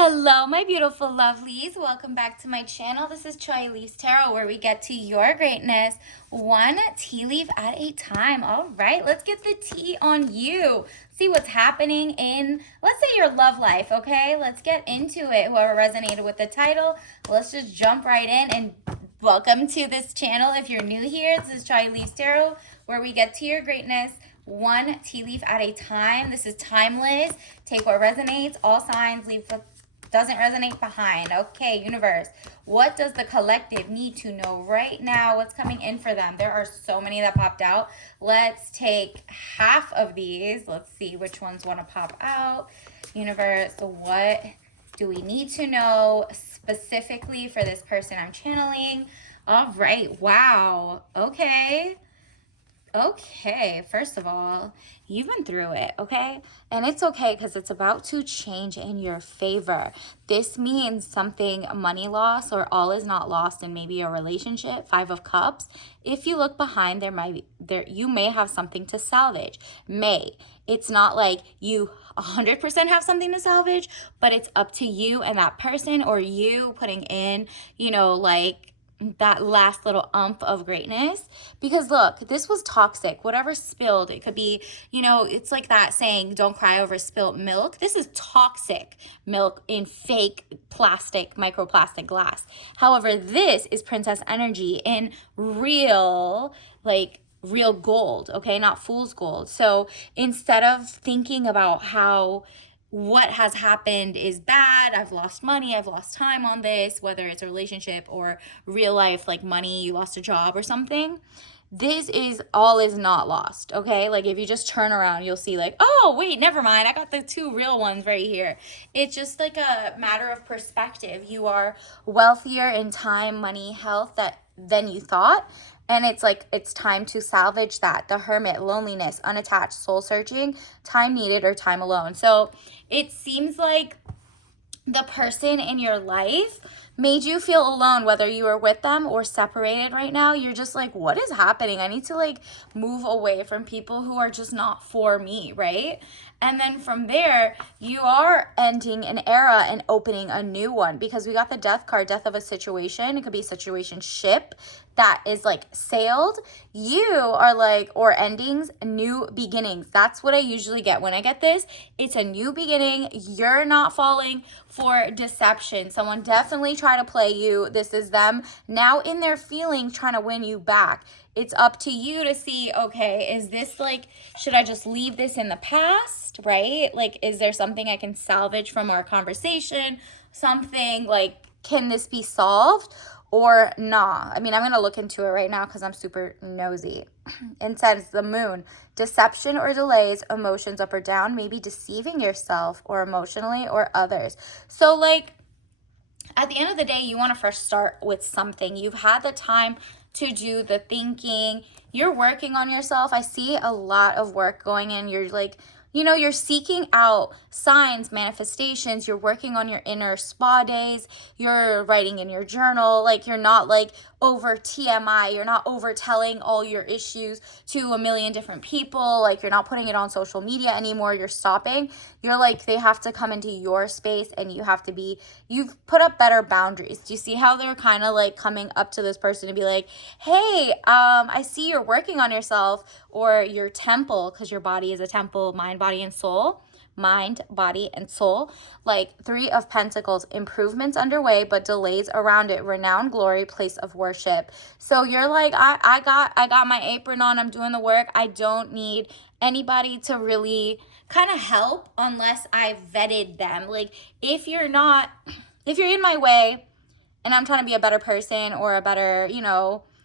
Hello, my beautiful lovelies. Welcome back to my channel. This is Chai Leaves Tarot, where we get to your greatness one tea leaf at a time. All right, let's get the tea on you. See what's happening in, let's say, your love life, okay? Let's get into it. Whoever resonated with the title, let's just jump right in and welcome to this channel. If you're new here, this is Chai Leaves Tarot, where we get to your greatness one tea leaf at a time. This is timeless. Take what resonates. All signs, leave what doesn't resonate behind. Okay, universe, what does the collective need to know right now? What's coming in for them? There are so many that popped out. Let's take half of these. Let's see which ones want to pop out. Universe, what do we need to know specifically for this person I'm channeling? All right, wow. Okay, first of all, you've been through it, okay? And it's okay because it's about to change in your favor. This means something money loss or all is not lost in maybe a relationship, 5 of Cups. If you look behind, you may have something to salvage. It's not like you 100% have something to salvage, but it's up to you and that person, or you putting in, like that last little of greatness. Because look, this was toxic. Whatever spilled, it could be, it's like that saying, don't cry over spilt milk. This is toxic milk in fake plastic, microplastic glass. However, this is princess energy in real, real gold, okay? Not fool's gold. So instead of thinking about how what has happened is bad, I've lost money, I've lost time on this, whether it's a relationship or real life, like money, you lost a job or something, this is all is not lost, okay? Like if you just turn around, you'll see like, oh, wait, never mind. I got the 2 real ones right here. It's just like a matter of perspective. You are wealthier in time, money, health than you thought. And it's like, it's time to salvage that. The Hermit, loneliness, unattached, soul searching, time needed or time alone. So it seems like the person in your life made you feel alone, whether you are with them or separated right now. You're just like, what is happening? I need to move away from people who are just not for me, right? And then from there, you are ending an era and opening a new one, because we got the death card, death of a situation. It could be a situationship that is sailed. You are or endings, new beginnings. That's what I usually get when I get this. It's a new beginning. You're not falling for deception. Someone definitely tried to play you. This is them now in their feelings trying to win you back. It's up to you to see, okay, is this should I just leave this in the past, right? Is there something I can salvage from our conversation? Something can this be solved or nah? I mean, I'm going to look into it right now because I'm super nosy. And says the Moon, deception or delays, emotions up or down, maybe deceiving yourself or emotionally or others. So at the end of the day, you want to first start with something. You've had the time to do the thinking. You're working on yourself. I see a lot of work going in. You're you're seeking out signs, manifestations. You're working on your inner spa days. You're writing in your journal. You're not over TMI. You're not over telling all your issues to a million different people. You're not putting it on social media anymore. You're stopping. You're they have to come into your space, and you've put up better boundaries. Do you see how they're kind of coming up to this person to be hey, I see you're working on yourself, or your temple, because your body is a temple, mind, body, and soul. Mind, body, and soul. 3 of Pentacles, improvements underway, but delays around it. Renowned glory, place of worship. So you're I got my apron on. I'm doing the work. I don't need anybody to really kind of help unless I vetted them. If you're in my way and I'm trying to be a better person or a better,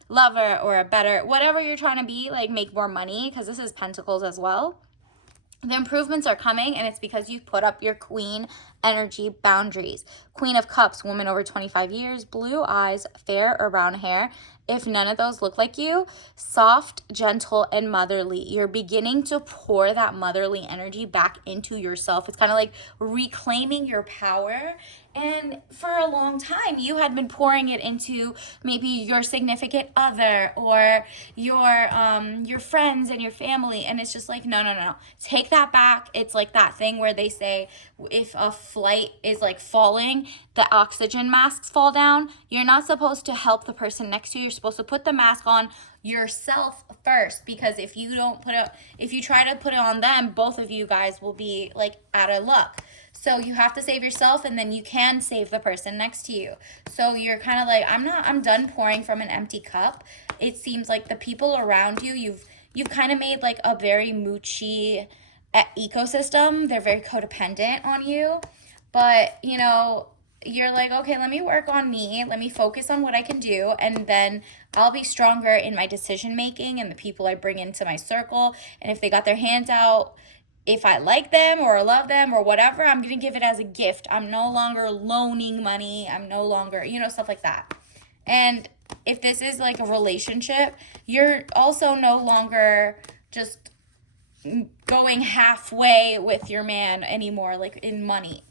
lover or a better, whatever you're trying to be, make more money, because this is Pentacles as well. The improvements are coming, and it's because you've put up your queen energy boundaries. Queen of Cups, woman over 25 years, blue eyes, fair or brown hair. If none of those look like you, soft, gentle, and motherly. You're beginning to pour that motherly energy back into yourself. It's kind of reclaiming your power. And for a long time, you had been pouring it into maybe your significant other or your friends and your family. And it's just no. Take that back. It's that thing where they say, if flight is like falling, the oxygen masks fall down, you're not supposed to help the person next to you. You're supposed to put the mask on yourself first, because if you try to put it on them, both of you guys will be like out of luck. So you have to save yourself, and then you can save the person next to you. So you're kind of like, I'm done pouring from an empty cup. It seems like the people around you, you've kind of made like a very moochy ecosystem. They're very codependent on you. But, you're like, okay, let me work on me. Let me focus on what I can do. And then I'll be stronger in my decision making and the people I bring into my circle. And if they got their hands out, if I like them or love them or whatever, I'm going to give it as a gift. I'm no longer loaning money. I'm no longer, stuff like that. And if this is like a relationship, you're also no longer just going halfway with your man anymore, like in money.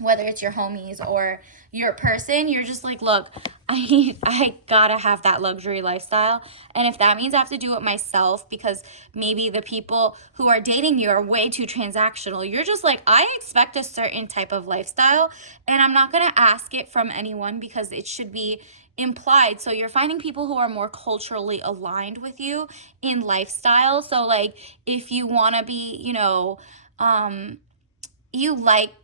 Whether it's your homies or your person, you're just like, look, I gotta have that luxury lifestyle. And if that means I have to do it myself because maybe the people who are dating you are way too transactional, you're just like, I expect a certain type of lifestyle and I'm not gonna ask it from anyone because it should be implied. So you're finding people who are more culturally aligned with you in lifestyle. So like if you want to be, you like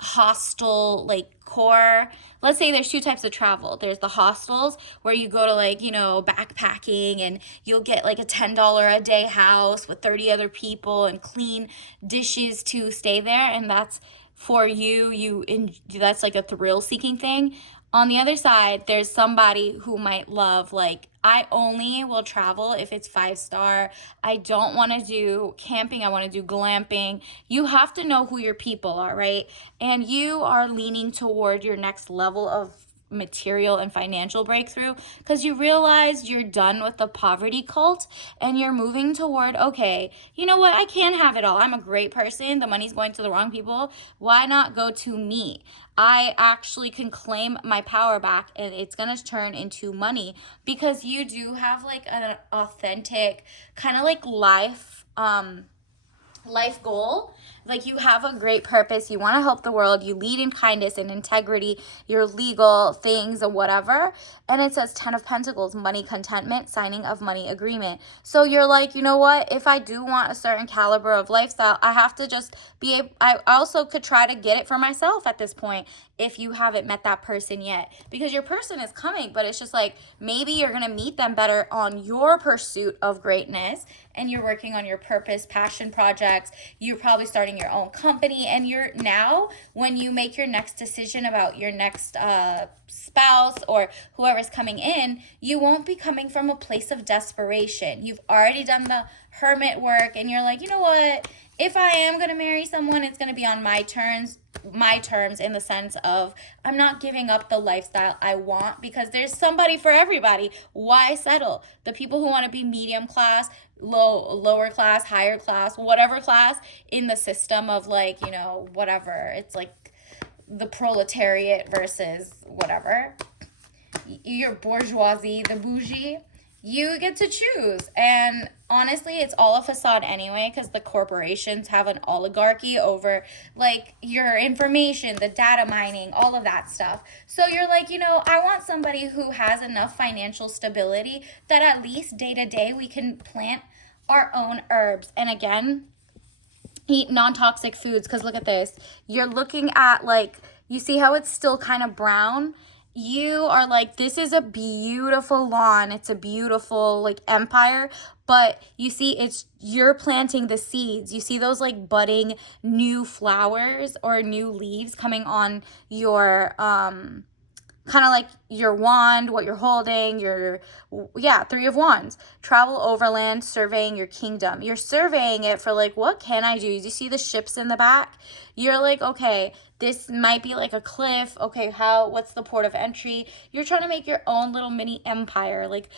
hostel like core, let's say there's two types of travel. There's the hostels where you go to like backpacking and you'll get like a $10 a day house with 30 other people and clean dishes to stay there, and that's for that's like a thrill seeking thing. On the other side, there's somebody who might love, like, I only will travel if it's 5-star. I don't want to do camping. I want to do glamping. You have to know who your people are, right? And you are leaning toward your next level of material and financial breakthrough because you realize you're done with the poverty cult and you're moving toward, okay, you know what, I can have it all. I'm a great person. The money's going to the wrong people. Why not go to me? I actually can claim my power back and it's going to turn into money because you do have like an authentic kind of like life goal. Like you have a great purpose. You want to help the world. You lead in kindness and integrity. Your legal things and whatever. And it says 10 of Pentacles, money, contentment, signing of money agreement. So you're like, you know what? If I do want a certain caliber of lifestyle, I have to just I also could try to get it for myself at this point if you haven't met that person yet. Because your person is coming, but it's just like maybe you're going to meet them better on your pursuit of greatness and you're working on your purpose, passion projects. You're probably starting your own company, and you're now, when you make your next decision about your next spouse or whoever's coming in, you won't be coming from a place of desperation. You've already done the hermit work and you're like, you know what, if I am going to marry someone, it's going to be on my terms in the sense of I'm not giving up the lifestyle I want because there's somebody for everybody. Why settle? The people who want to be medium class, lower class, higher class, whatever class in the system of like, whatever. It's like the proletariat versus whatever. Your bourgeoisie, the bougie. You get to choose. And honestly, it's all a facade anyway because the corporations have an oligarchy over like your information, the data mining, all of that stuff. So you're like, I want somebody who has enough financial stability that at least day to day we can plant our own herbs. And again, eat non-toxic foods because look at this. You're looking at like, you see how it's still kind of brown? You are like, this is a beautiful lawn. It's a beautiful like empire. But you see, you're planting the seeds. You see those like budding new flowers or new leaves coming on your, kind of like your wand, what you're holding, Three of Wands. Travel overland, surveying your kingdom. You're surveying it for like, what can I do? Do you see the ships in the back? You're like, okay, this might be like a cliff. Okay, what's the port of entry? You're trying to make your own little mini empire. Like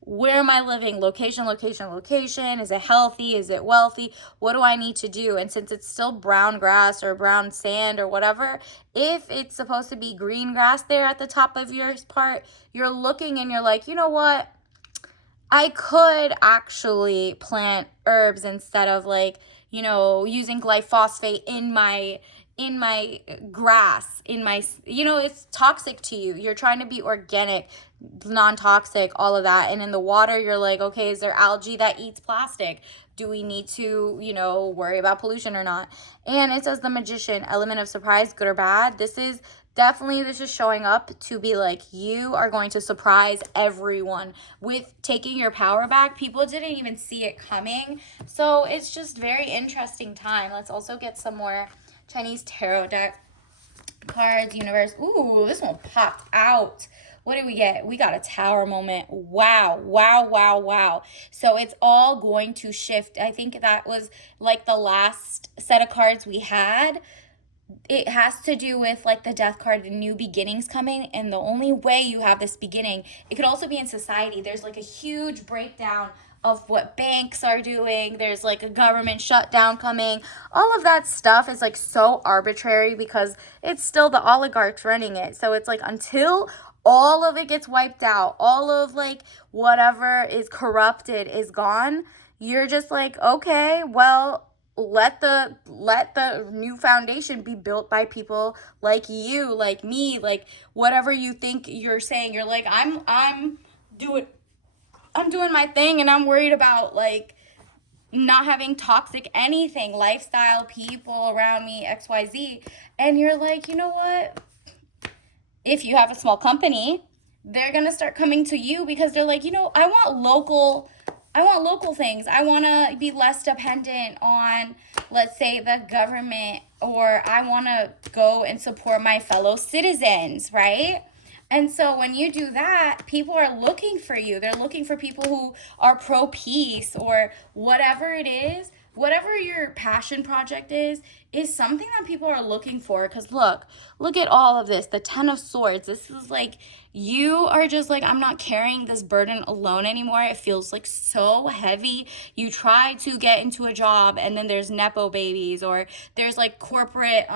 where am I living? Location. Is it healthy? Is it wealthy? What do I need to do? And since it's still brown grass or brown sand or whatever, if it's supposed to be green grass there at the top of your part, you're looking and you're like, you know what? I could actually plant herbs instead of like, using glyphosate in my in my grass, in my, it's toxic to you. You're trying to be organic, non-toxic, all of that. And in the water, you're like, okay, is there algae that eats plastic? Do we need to, worry about pollution or not? And it says the magician, element of surprise, good or bad. This is showing up to be like, you are going to surprise everyone with taking your power back. People didn't even see it coming. So it's just very interesting time. Let's also get some more Chinese tarot deck cards, universe. Ooh, this one popped out. What did we get? We got a tower moment. Wow, wow, wow, wow. So it's all going to shift. I think that was like the last set of cards we had. It has to do with like the death card, new beginnings coming, and the only way you have this beginning, it could also be in society. There's like a huge breakdown of what banks are doing. There's like a government shutdown coming. All of that stuff is like so arbitrary because it's still the oligarchs running it. So it's like until all of it gets wiped out, all of like whatever is corrupted is gone, you're just like, okay, well, let the new foundation be built by people like you, like me, like whatever you think you're saying. You're like, I'm doing my thing, and I'm worried about like not having toxic anything, lifestyle, people around me, XYZ. And you're like, you know what? If you have a small company, they're going to start coming to you because they're like, I want local things. I want to be less dependent on, let's say, the government, or I want to go and support my fellow citizens, right? And so when you do that, people are looking for you. They're looking for people who are pro-peace, or whatever it is. Whatever your passion project is something that people are looking for. Because look at all of this. The 10 of Swords. This is like, you are just like, I'm not carrying this burden alone anymore. It feels like so heavy. You try to get into a job, and then there's Nepo babies, or there's like corporate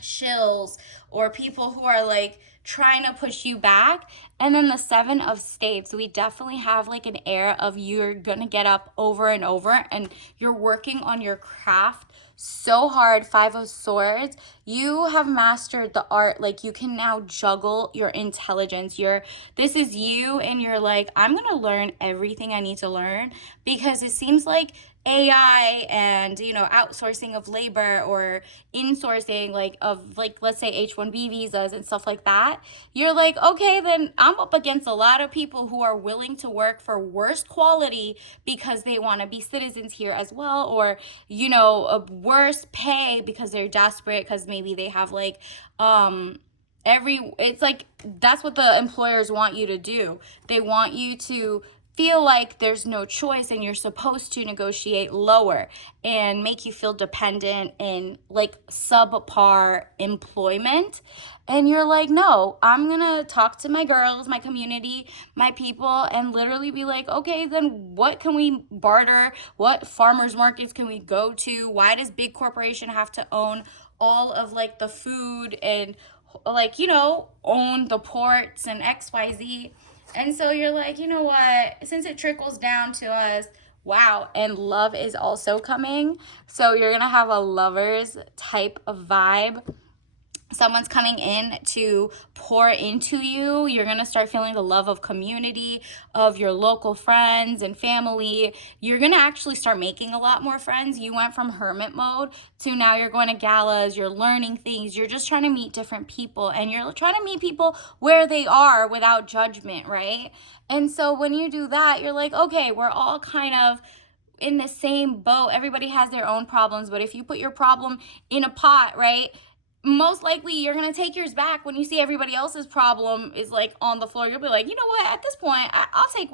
shills, or people who are like trying to push you back. And then the 7 of Spades, we definitely have like an air of you're gonna get up over and over, and you're working on your craft so hard. 5 of Swords, you have mastered the art. Like, you can now juggle your intelligence. This is you, and you're like, I'm gonna learn everything I need to learn, because it seems like AI and outsourcing of labor, or insourcing of let's say H-1B visas and stuff like that, you're like, okay, then I'm up against a lot of people who are willing to work for worse quality because they want to be citizens here as well, or a worse pay because they're desperate, because maybe they have it's like, that's what the employers want you to do. They want you to feel like there's no choice, and you're supposed to negotiate lower and make you feel dependent in like subpar employment. And you're like, no, I'm gonna talk to my girls, my community, my people, and literally be like, okay, then what can we barter? What farmers markets can we go to? Why does big corporation have to own all of like the food, and own the ports and XYZ? And so you're like, you know what, since it trickles down to us, wow, and love is also coming. So you're going to have a Lovers type of vibe. Someone's coming in to pour into you. You're going to start feeling the love of community, of your local friends and family. You're going to actually start making a lot more friends. You went from hermit mode to now you're going to galas, you're learning things, you're just trying to meet different people, and you're trying to meet people where they are without judgment, right? And so when you do that, you're like, okay, we're all kind of in the same boat. Everybody has their own problems, but if you put your problem in a pot, right, most likely you're going to take yours back when you see everybody else's problem is like on the floor. You'll be like, you know what, at this point, I'll take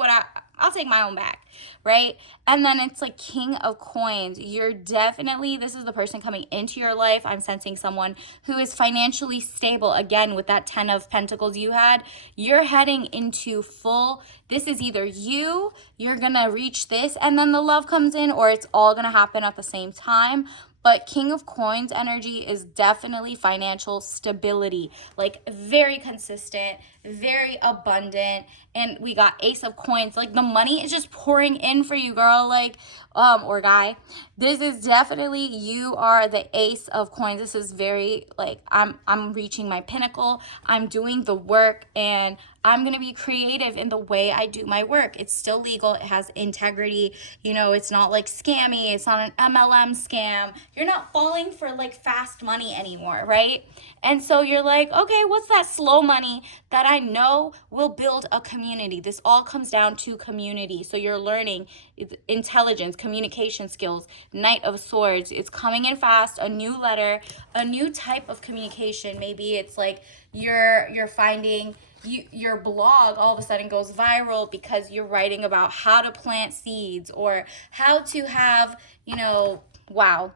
my own back, right? And then it's like King of Coins. This is the person coming into your life. I'm sensing someone who is financially stable. Again, with that 10 of Pentacles you had, you're heading into this is either you're going to reach this and then the love comes in, or it's all going to happen at the same time. But King of Coins energy is definitely financial stability, like very consistent, very abundant. And we got Ace of Coins, like the money is just pouring in for you, girl, like or guy. This is definitely, you are the Ace of Coins. This is very like, I'm reaching my pinnacle, I'm doing the work, and I'm going to be creative in the way I do my work. It's still legal. It has integrity. You know, it's not like scammy. It's not an MLM scam. You're not falling for like fast money anymore, right? And so you're like, okay, what's that slow money that I know will build a community? This all comes down to community. So you're learning intelligence, communication skills, Knight of Swords. It's coming in fast, a new letter, a new type of communication. Maybe it's like you're finding your blog all of a sudden goes viral because you're writing about how to plant seeds, or how to have, wow,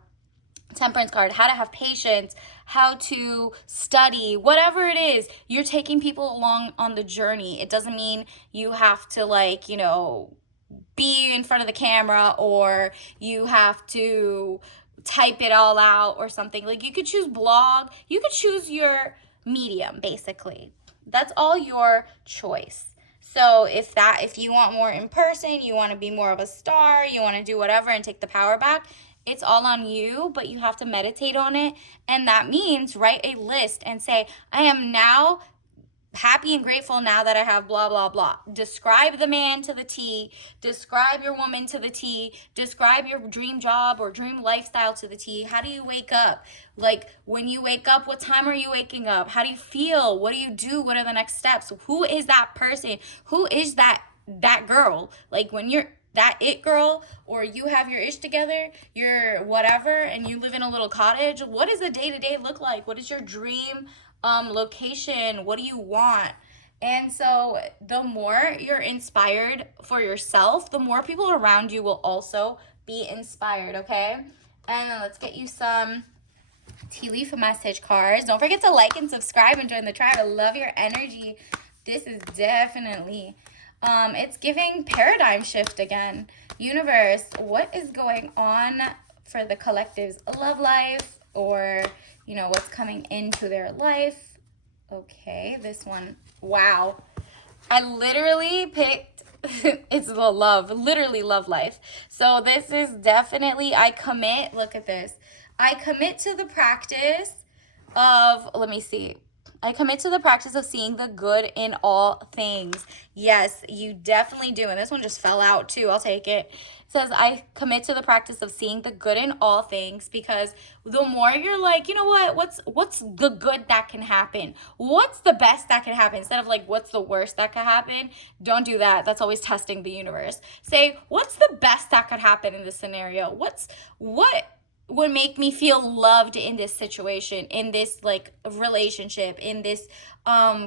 Temperance card, how to have patience, how to study, whatever it is, you're taking people along on the journey. It doesn't mean you have to be in front of the camera, or you have to type it all out or something. Like, you could choose blog, you could choose your medium, basically. That's all your choice. So if you want more in person, you want to be more of a star, you want to do whatever and take the power back, it's all on you, but you have to meditate on it. And that means write a list and say, I am now happy and grateful now that I have blah, blah, blah. Describe the man to the T. Describe your woman to the T. Describe your dream job or dream lifestyle to the T. How do you wake up? Like, when you wake up, what time are you waking up? How do you feel? What do you do? What are the next steps? Who is that person? Who is that girl? Like, when you're that it girl, or you have your ish together, your whatever, and you live in a little cottage, what does the day-to-day look like? What is your dream location? What do you want? And so the more you're inspired for yourself, the more people around you will also be inspired, okay? And then let's get you some tea leaf message cards. Don't forget to like and subscribe and join the tribe. I love your energy. This is definitely it's giving paradigm shift again. Universe, what is going on for the collective's love life, or what's coming into their life? Okay, this one, wow, I literally picked it's the literally love life. So this is definitely, I commit, look at this, I commit to the practice of, let me see, I commit to the practice of seeing the good in all things. Yes, you definitely do. And this one just fell out too. I'll take it. It says, I commit to the practice of seeing the good in all things, because the more you're like, you know what, what's the good that can happen? What's the best that can happen? Instead of like, what's the worst that could happen? Don't do that. That's always testing the universe. Say, what's the best that could happen in this scenario? What would make me feel loved in this situation, in this like relationship, in this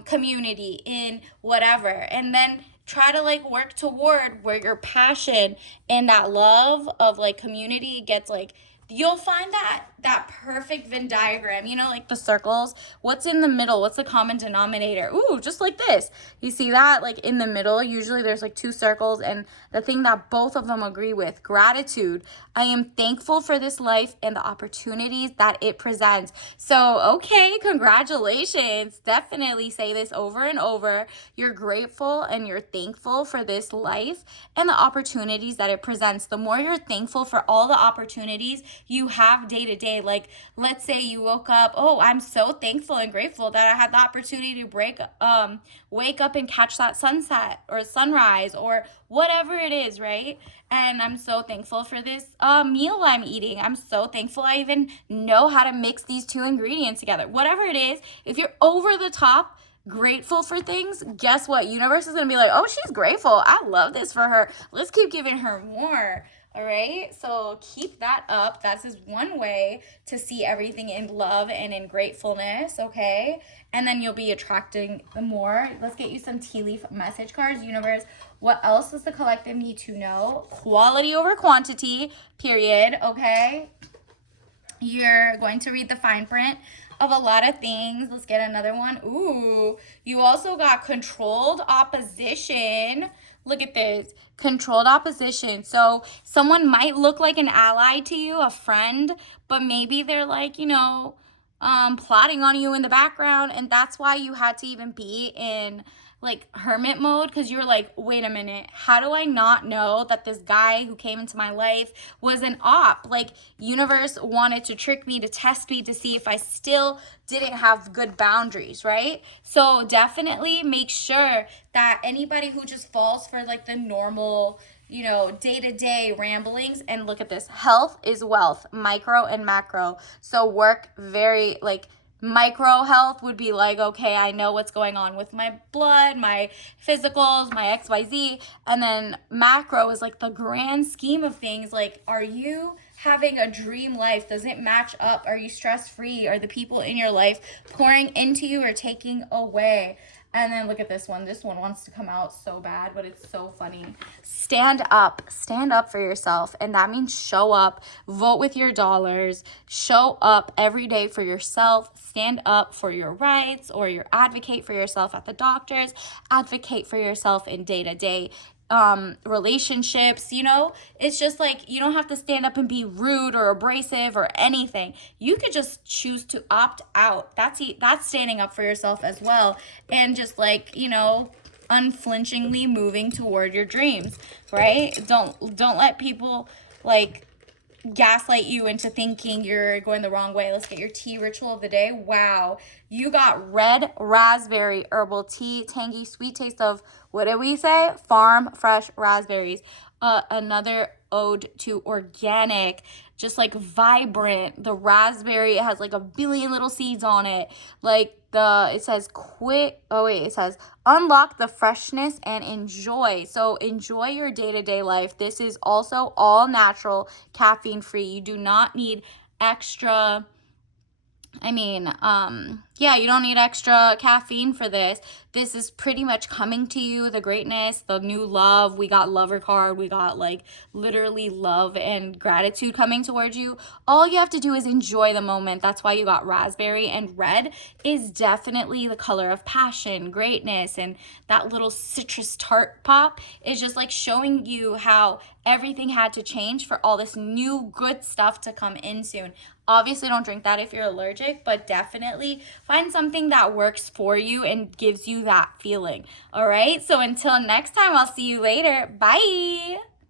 community, in whatever? And then try to like work toward where your passion and that love of like community gets like, you'll find that perfect Venn diagram, like the circles. What's in the middle? What's the common denominator? Ooh, just like this. You see that? Like in the middle, usually there's like two circles, and the thing that both of them agree with, gratitude. I am thankful for this life and the opportunities that it presents. So, okay, congratulations. Definitely say this over and over. You're grateful and you're thankful for this life and the opportunities that it presents. The more you're thankful for all the opportunities you have day to day, like let's say you woke up, oh, I'm so thankful and grateful that I had the opportunity to wake up and catch that sunset or sunrise or whatever it is, right? And I'm so thankful for this meal I'm eating. I'm so thankful I even know how to mix these two ingredients together. Whatever it is, if you're over the top grateful for things, guess what? Universe is going to be like, oh, she's grateful. I love this for her. Let's keep giving her more. All right, so keep that up. That's just one way to see everything in love and in gratefulness, okay? And then you'll be attracting more. Let's get you some tea leaf message cards. Universe, what else does the collective need to know? Quality over quantity, period, okay? You're going to read the fine print of a lot of things. Let's get another one. Ooh, you also got controlled opposition. Look at this. Controlled opposition. So someone might look like an ally to you, a friend, but maybe they're like, plotting on you in the background. And that's why you had to even be in like hermit mode, because you're like, wait a minute, how do I not know that this guy who came into my life was an op? Like, universe wanted to trick me, to test me, to see if I still didn't have good boundaries, right? So definitely make sure that anybody who just falls for like the normal, day-to-day ramblings, and look at this, health is wealth, micro and macro. So work very like, micro health would be like, okay, I know what's going on with my blood, my physicals, my XYZ. And then macro is like the grand scheme of things. Like, are you having a dream life? Does it match up? Are you stress free? Are the people in your life pouring into you or taking away? And then look at this one. This one wants to come out so bad, but it's so funny. Stand up. Stand up for yourself. And that means show up. Vote with your dollars. Show up every day for yourself. Stand up for your rights, or advocate for yourself at the doctors. Advocate for yourself in day-to-day relationships. It's just like, you don't have to stand up and be rude or abrasive or anything. You could just choose to opt out. That's standing up for yourself as well, and just like, unflinchingly moving toward your dreams, right? Don't let people like gaslight you into thinking you're going the wrong way. Let's get your tea ritual of the day. Wow. You got red raspberry herbal tea, tangy, sweet taste of, what did we say? Farm fresh raspberries. Another ode to organic, just like vibrant. The raspberry, it has like a billion little seeds on it. Like it says it says unlock the freshness and enjoy. So enjoy your day-to-day life. This is also all natural, caffeine free. You do not need extra, you don't need extra caffeine for this. This is pretty much coming to you, the greatness, the new love. We got lover card. We got like literally love and gratitude coming towards you. All you have to do is enjoy the moment. That's why you got raspberry, and red is definitely the color of passion, greatness, and that little citrus tart pop is just like showing you how everything had to change for all this new good stuff to come in soon. Obviously, don't drink that if you're allergic, but definitely find something that works for you and gives you that feeling. All right, so until next time, I'll see you later. Bye.